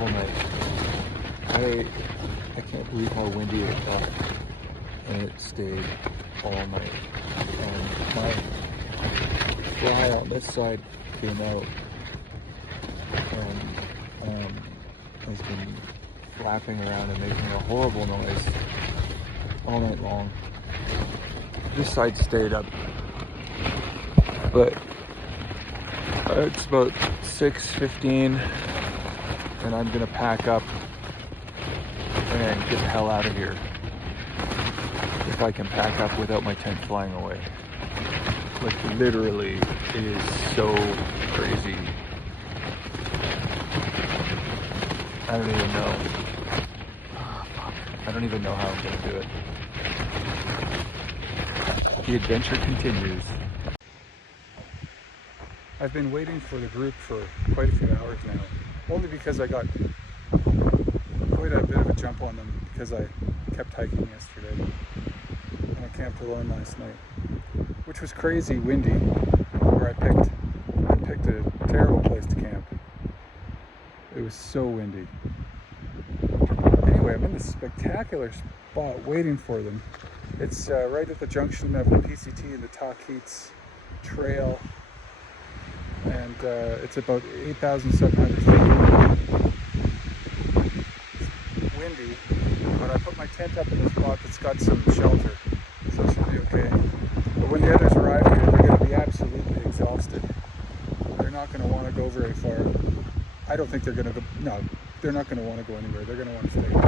horrible night. I can't believe how windy it got, and it stayed all night. And my fly on this side came out and has been flapping around and making a horrible noise all night long. This side stayed up, but it's about 6:15, and I'm gonna pack up and get the hell out of here. If I can pack up without my tent flying away. Like, literally, it is so crazy. I don't even know. Oh, fuck. I don't even know how I'm gonna do it. The adventure continues. I've been waiting for the group for quite a few hours now, only because I got quite a bit of a jump on them because I kept hiking yesterday and I camped alone last night, which was crazy windy, where I picked a terrible place to camp. It was so windy. Anyway, I'm in this spectacular spot waiting for them. It's right at the junction of the PCT and the Tahkeets Trail, and it's about 8,700 feet. It's windy, but I put my tent up in a spot that's got some shelter, so it should be okay. But when the others arrive here, they're going to be absolutely exhausted. They're not going to want to go very far. I don't think they're going to go, no, they're not going to want to go anywhere. They're going to want to stay here.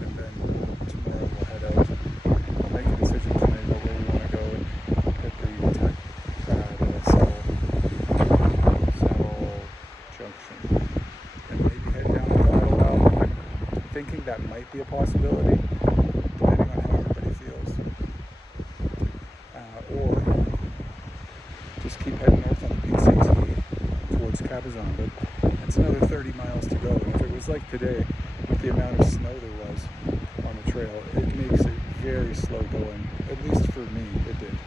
And then tomorrow we'll head out. We'll make a decision tonight about where we want to go and hit the Saddle Junction. And maybe head down to Battle. I'm thinking that might be a possibility, depending on how everybody feels. Or just keep heading north on the PCT towards Cabazon, but it's another 30 miles to go. And if it was like today, with the amount of snow there was on the trail, it makes it very slow going. At least for me, it did.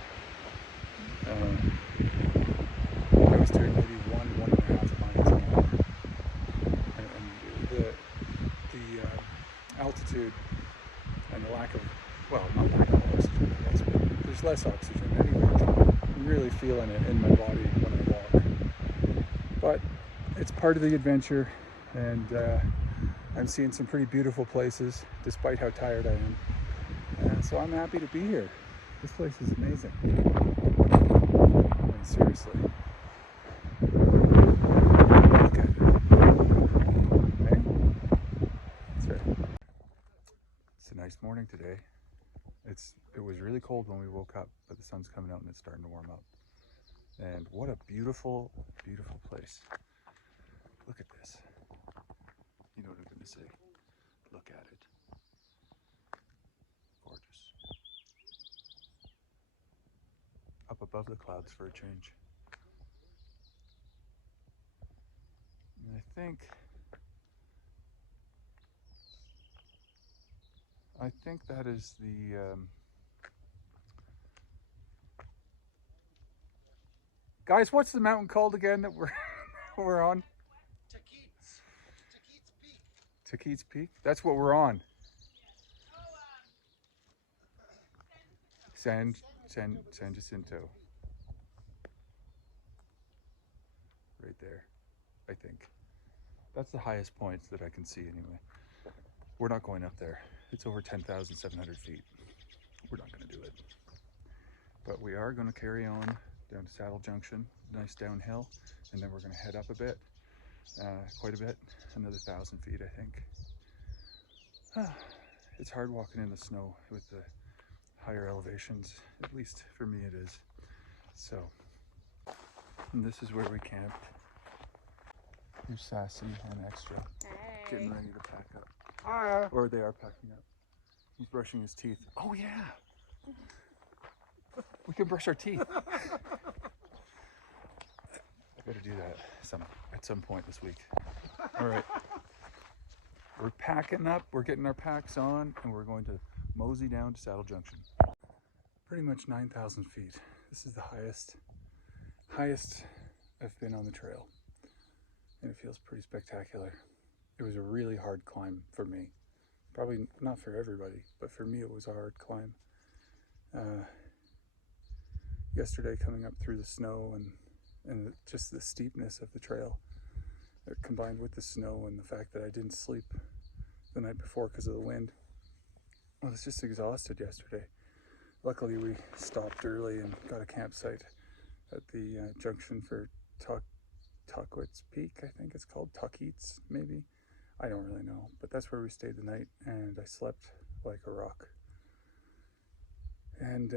I was doing maybe 1.5 miles an hour, and the altitude and the lack of, well, not lack of oxygen, I guess, but there's less oxygen anyway. I'm really feeling it in my body when I walk. But it's part of the adventure, and I'm seeing some pretty beautiful places despite how tired I am. So I'm happy to be here. This place is amazing. I mean, seriously. Look at it. Okay? That's right. It's a nice morning today. It was really cold when we woke up, but the sun's coming out and it's starting to warm up. And what a beautiful, beautiful place. Look at this. You know what I'm going to say. Look at it. Gorgeous. Up above the clouds for a change. And I think that is the guys, what's the mountain called again that we're on? Tahkeets Peak? That's what we're on. San Jacinto. Right there, I think. That's the highest points that I can see anyway. We're not going up there. It's over 10,700 feet. We're not going to do it. But we are going to carry on down to Saddle Junction, nice downhill, and then we're going to head up a bit, quite a bit, another 1,000 feet, I think. It's hard walking in the snow with the higher elevations, at least for me it is. So, and this is where we camp. Here's Sassy and Extra, getting ready to pack up. Or they are packing up. He's brushing his teeth. Oh yeah! We can brush our teeth. I better do that at some point this week. All right. We're packing up, we're getting our packs on, and we're going to mosey down to Saddle Junction. Pretty much 9,000 feet. This is the highest I've been on the trail. and it feels pretty spectacular. It was a really hard climb for me. Probably not for everybody, but for me it was a hard climb. Yesterday, coming up through the snow and just the steepness of the trail, combined with the snow and the fact that I didn't sleep the night before because of the wind, I was just exhausted yesterday. Luckily, we stopped early and got a campsite at the junction for Tuckwitz Peak, I think it's called, Tuckeats maybe. I don't really know, but that's where we stayed the night, and I slept like a rock. And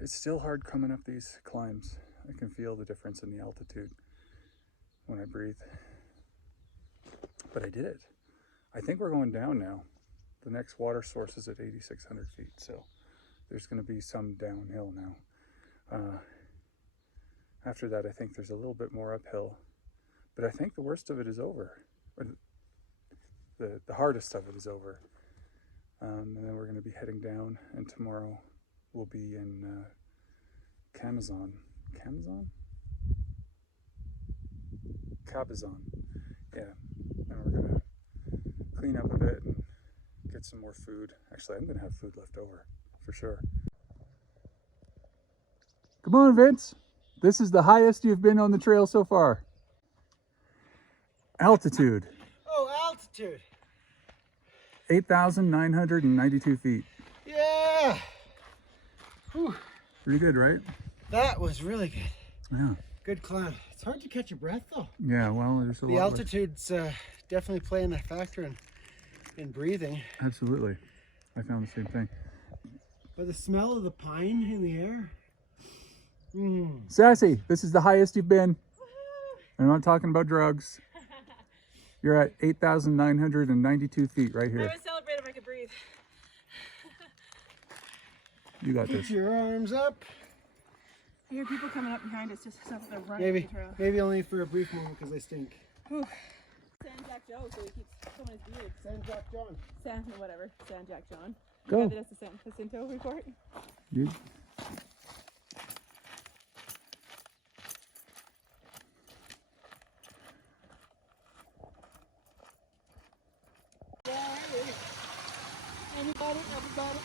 it's still hard coming up these climbs. I can feel the difference in the altitude when I breathe. But I did it. I think we're going down now. The next water source is at 8,600 feet, so there's going to be some downhill now. After that, I think there's a little bit more uphill, but I think the worst of it is over. The hardest of it is over. And then we're going to be heading down, and tomorrow we'll be in Cabazon. Yeah, and we're going to clean up a bit and get some more food. Actually, I'm going to have food left over, for sure. Come on, Vince. This is the highest you've been on the trail so far. Altitude. Oh, altitude. 8,992 feet. Yeah. Whew. Pretty good, right? That was really good. Yeah. Good climb. It's hard to catch your breath though. Yeah, well, there's a lot. The altitude's definitely playing a factor in breathing. Absolutely. I found the same thing. But the smell of the pine in the air. Sassy, this is the highest you've been. I'm not talking about drugs. You're at 8,992 feet right here. I would celebrate if I could breathe. You got Put this. your arms up. I hear people coming up behind us just so they're running the trail. Maybe only for a brief moment because they stink. Whew. San Jack Joe, so he keeps showing his beard. San Jack John. San Jack John. Go. That's the San Jacinto report. Dude. Everybody.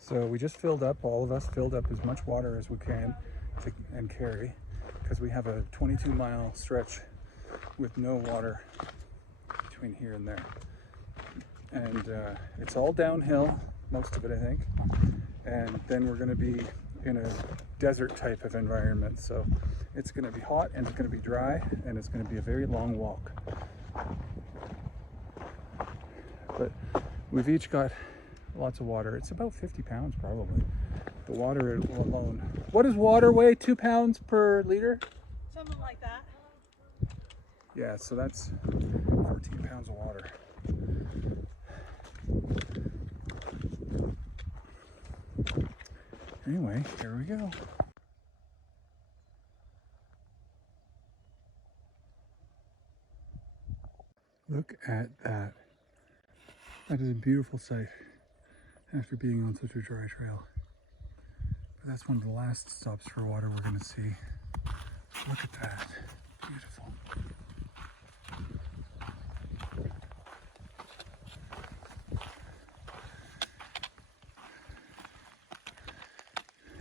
So we just filled up, all of us filled up as much water as we can and carry, because we have a 22-mile stretch with no water between here and there. And it's all downhill, most of it I think. And then we're going to be in a desert type of environment. So it's going to be hot and it's going to be dry and it's going to be a very long walk. But we've each got lots of water. It's about 50 pounds probably. The water alone. What does water weigh? 2 pounds per liter? Something like that. Yeah, so that's 14 pounds of water. Anyway, here we go. Look at that. That is a beautiful sight after being on such a dry trail. But that's one of the last stops for water we're going to see. Look at that. Beautiful.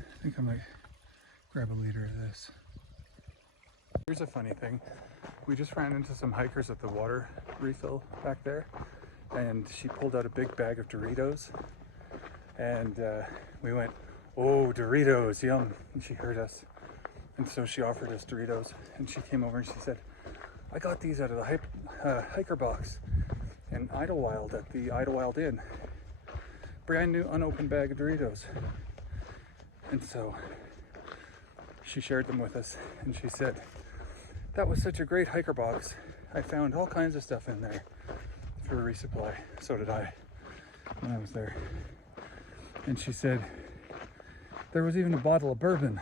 I think I might grab a liter of this. Here's a funny thing. We just ran into some hikers at the water refill back there, and she pulled out a big bag of Doritos, and we went, "Oh, Doritos, yum." And she heard us, and so she offered us Doritos, and she came over and she said, "I got these out of the hiker box in Idlewild at the Idlewild Inn. Brand new unopened bag of Doritos." And so she shared them with us, and she said, "That was such a great hiker box. I found all kinds of stuff in there for a resupply." So did I when I was there. And she said, "There was even a bottle of bourbon."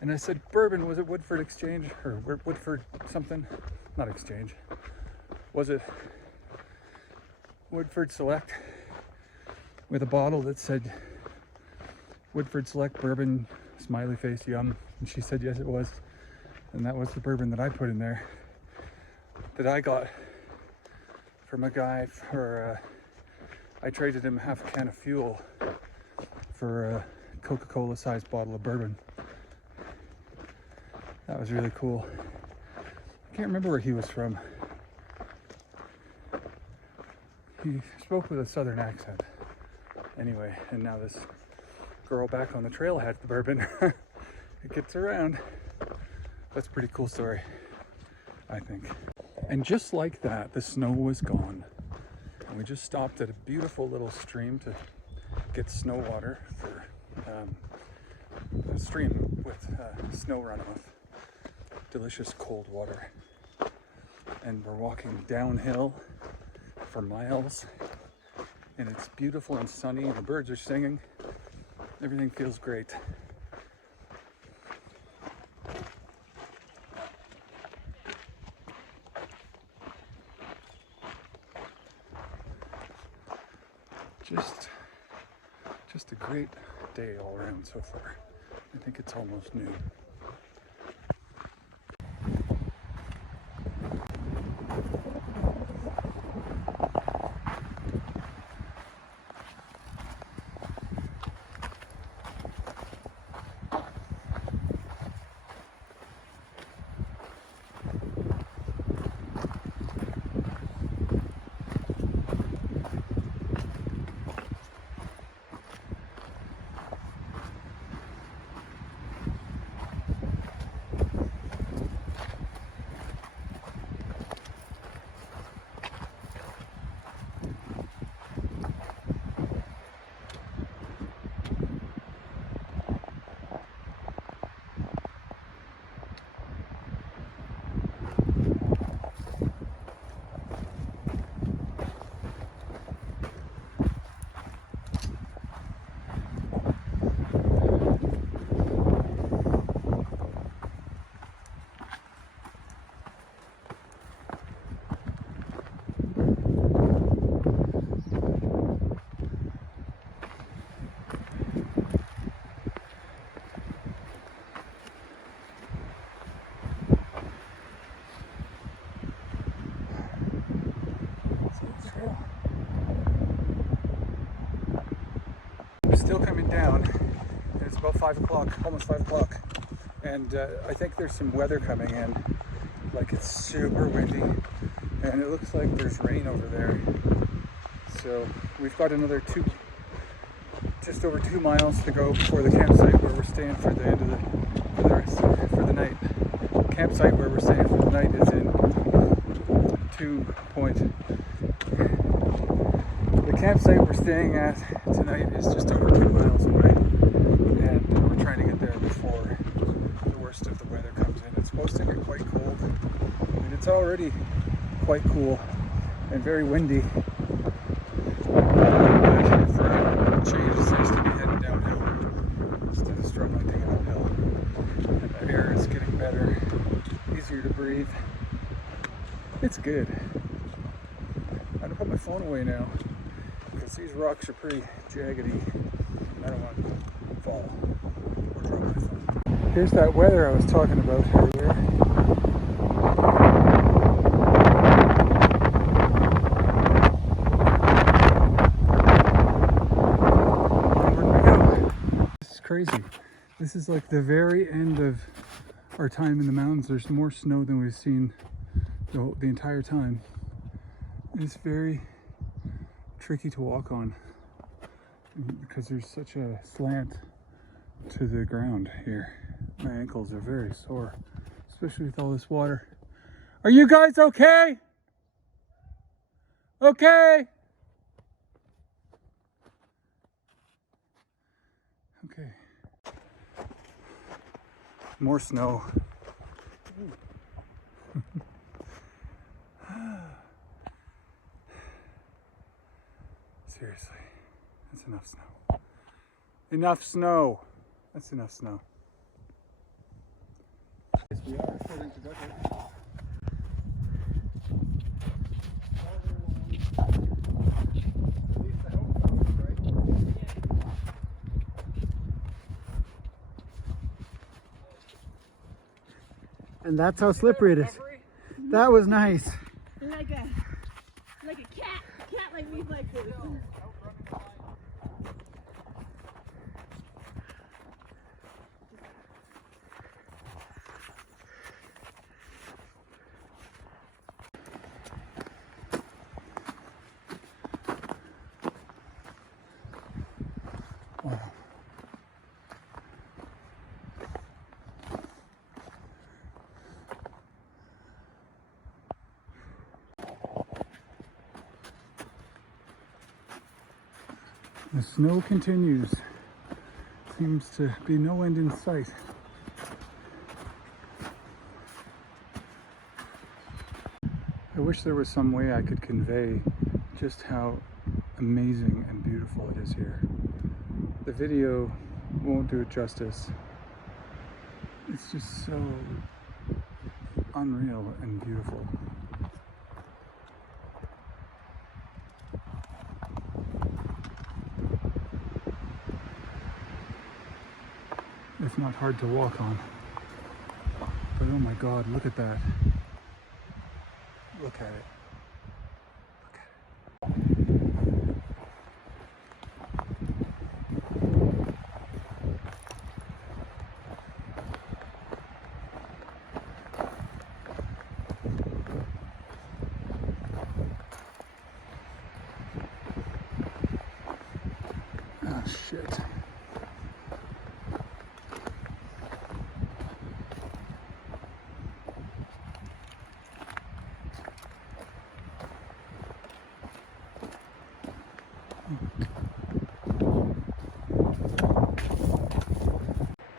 And I said, "Bourbon, was it Woodford Exchange or Woodford something? Not Exchange. Was it Woodford Select with a bottle that said Woodford Select Bourbon, smiley face, yum. And she said yes it was. And that was the bourbon that I put in there, that I got from a guy for, I traded him half a can of fuel for a Coca-Cola sized bottle of bourbon. That was really cool. I can't remember where he was from. He spoke with a southern accent. Anyway, and now this girl back on the trail had the bourbon. It gets around. That's a pretty cool story, I think. And just like that, the snow was gone. And we just stopped at a beautiful little stream to get snow water for a stream with snow runoff. Delicious cold water. And we're walking downhill for miles. And it's beautiful and sunny, and the birds are singing. Everything feels great. Just a great day all around so far. I think it's almost noon. Still coming down, and it's about 5 o'clock, almost 5 o'clock, and I think there's some weather coming in, like it's super windy, and it looks like there's rain over there. So we've got another just over 2 miles to go before the campsite where we're staying for the end of for the night. Campsite where we're staying for the night is in The campsite we're staying at tonight is just over 2 miles away, and we're trying to get there before the worst of the weather comes in. It's supposed to get quite cold, and it's already quite cool and very windy. But for a change, it's nice to be heading downhill instead of struggling to get uphill. And the air is getting better, easier to breathe. It's good. I'm gonna put my phone away now, because these rocks are pretty jaggedy, and I don't want to fall or drop my phone. Here's that weather I was talking about earlier. And where do we go? This is crazy. This is like the very end of our time in the mountains. There's more snow than we've seen the entire time. It's very tricky to walk on because there's such a slant to the ground here. My ankles are very sore, especially with all this water. Are you guys okay? Okay. Okay. More snow. Seriously, that's enough snow. Enough snow. That's enough snow. Yes, we are starting to go there. And that's how slippery it is. That was nice. Like a cat. A cat like me like this. Wow. The snow continues. Seems to be no end in sight. I wish there was some way I could convey just how amazing and beautiful it is here. The video won't do it justice. It's just so unreal and beautiful. It's not hard to walk on. But oh my God, look at that. Look at it. Look at it. Ah, shit.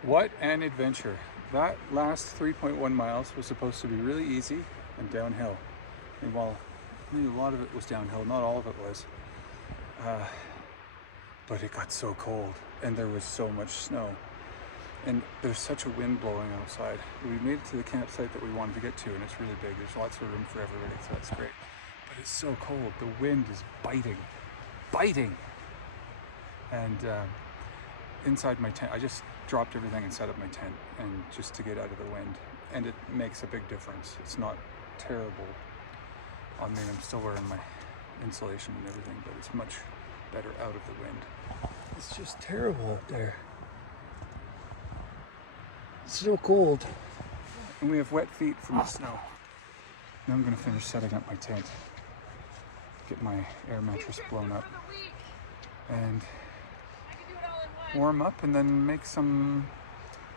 What an adventure. That last 3.1 miles was supposed to be really easy and downhill. And while maybe a lot of it was downhill, not all of it was. But it got so cold and there was so much snow. And there's such a wind blowing outside. We made it to the campsite that we wanted to get to, and it's really big. There's lots of room for everybody, so that's great. But it's so cold. The wind is biting. And inside my tent, I just dropped everything and set up my tent, and just to get out of the wind. And it makes a big difference. It's not terrible on me. I'm still wearing my insulation and everything, but it's much better out of the wind. It's just terrible out there. It's so cold. And we have wet feet from the snow. Now I'm gonna finish setting up my tent. Get my air mattress blown up. And warm up and then make some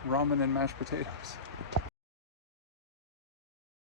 ramen and mashed potatoes.